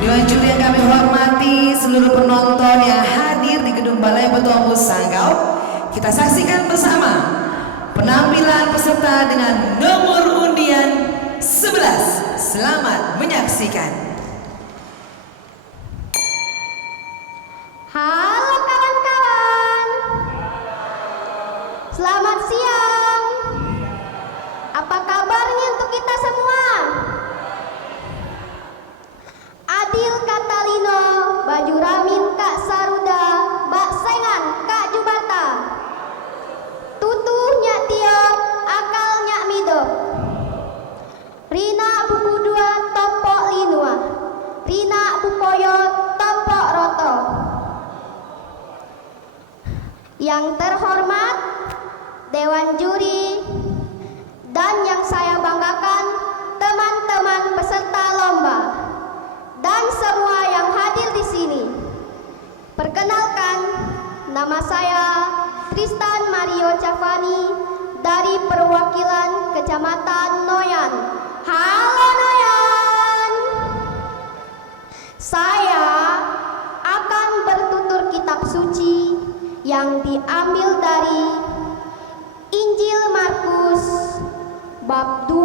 Dewan juri yang kami hormati, seluruh penonton yang hadir di Gedung Balai Betomu Sanggau, kita saksikan bersama penampilan peserta dengan nomor undian 11. Selamat menyaksikan. Halo kawan-kawan, selamat siang. Apa kabarnya untuk kita semua? Adil Katalino, Baju Ramin Kak Saruda, Mbak Sengan Kak Jubata, Tutu Nyak Tiop, Akal Nyak Midop, Rina Buku Dua Topok Linua, Rina Bukoyo Topok Roto. Yang terhormat Dewan Juri dan yang saya banggakan teman-teman peserta lomba dan semua yang hadir di sini. Perkenalkan, nama saya Tristan Mario Cavani dari perwakilan Kecamatan Noyan. Halo Noyan. Saya akan bertutur kitab suci yang diambil dari Injil Markus bab 2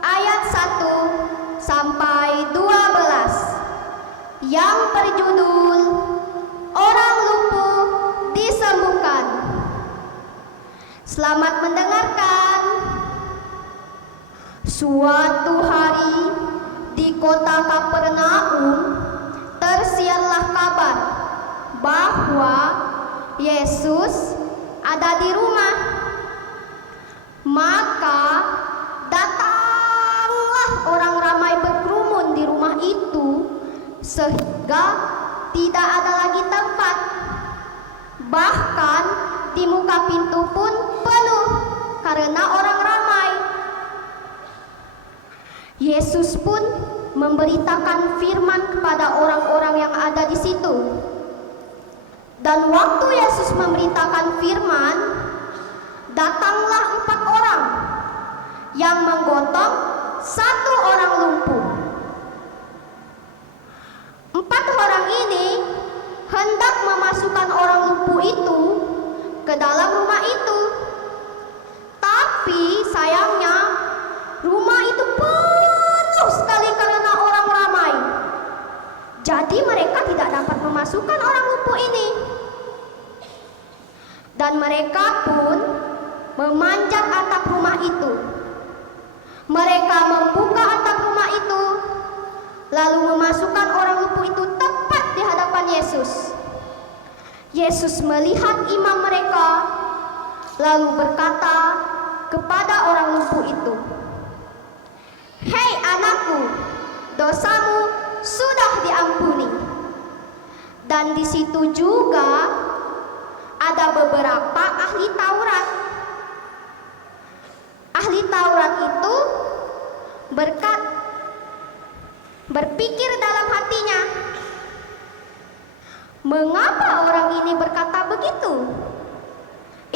ayat 1 sampai 12 yang berjudul Orang Lumpuh Disembuhkan. Selamat mendengarkan. Suatu hari di kota Kapernaum tersiarlah kabar bahwa Yesus ada di rumah. Maka datanglah orang ramai berkerumun di rumah itu sehingga tidak ada lagi tempat. Bahkan di muka pintu pun penuh karena orang ramai. Yesus pun memberitakan firman kepada orang-orang yang ada di situ. Dan waktu Yesus memberitakan firman, datanglah 4 orang yang menggotong 1 orang lumpuh. 4 orang ini hendak memasukkan orang lumpuh itu ke dalam rumah itu. Tapi sayangnya rumah itu penuh sekali karena orang ramai. Jadi mereka tidak dapat memasukkan orang lumpuh ini. Dan mereka pun memanjat atap rumah itu. Mereka membuka atap rumah itu, lalu memasukkan orang lumpuh itu tepat di hadapan Yesus. Yesus melihat iman mereka, lalu berkata kepada orang lumpuh itu, "Hei anakku, dosamu sudah diampuni." Dan di situ juga ada beberapa ahli Taurat. Ahli Taurat itu berpikir dalam hatinya, mengapa orang ini berkata begitu?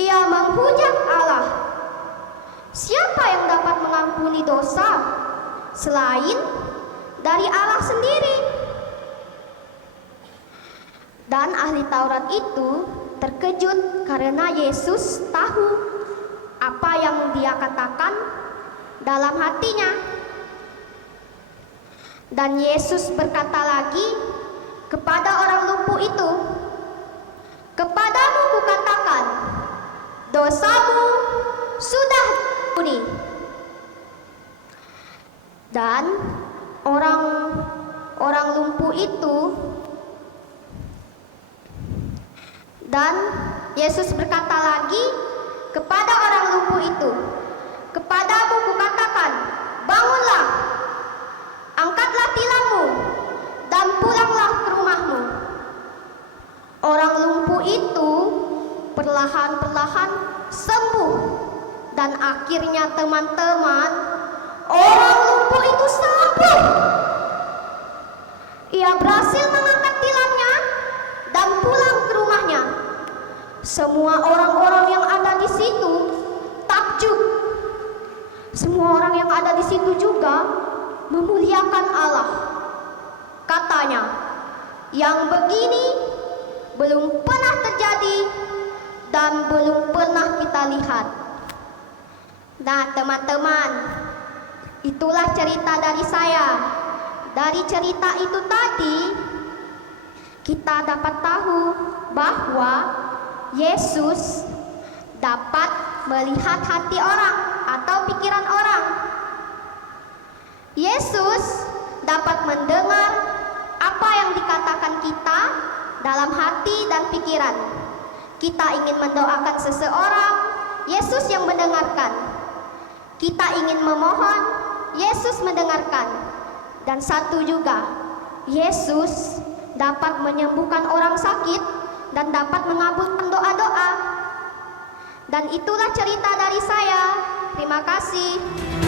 Ia menghujat Allah. Siapa yang dapat mengampuni dosa selain dari Allah sendiri? Dan ahli Taurat itu terkejut karena Yesus tahu apa yang dia katakan dalam hatinya. Dan Yesus berkata lagi kepada orang lumpuh itu, "Kepadamu kukatakan, dosamu sudah diampuni." Dan orang lumpuh itu, dan Yesus berkata lagi kepada orang lumpuh itu, "Kepadamu kukatakan, bangunlah, angkatlah tilammu, dan pulanglah ke rumahmu." Orang lumpuh itu perlahan-perlahan sembuh. Dan akhirnya teman-teman, orang lumpuh itu sembuh. Ia berhasil mengangkat tilamnya dan pulang ke rumahnya. Semua orang-orang yang ada di situ takjub. Semua orang yang ada di situ juga memuliakan Allah. Katanya, yang begini belum pernah terjadi dan belum pernah kita lihat. Nah teman-teman, itulah cerita dari saya. Dari cerita itu tadi, kita dapat tahu bahwa Yesus dapat melihat hati orang atau pikiran orang. Yesus dapat mendengar apa yang dikatakan kita dalam hati dan pikiran. Kita ingin mendoakan seseorang, Yesus yang mendengarkan. Kita ingin memohon, Yesus mendengarkan. Dan satu juga, Yesus dapat menyembuhkan orang sakit dan dapat mengabulkan doa-doa. Dan itulah cerita dari saya. Terima kasih.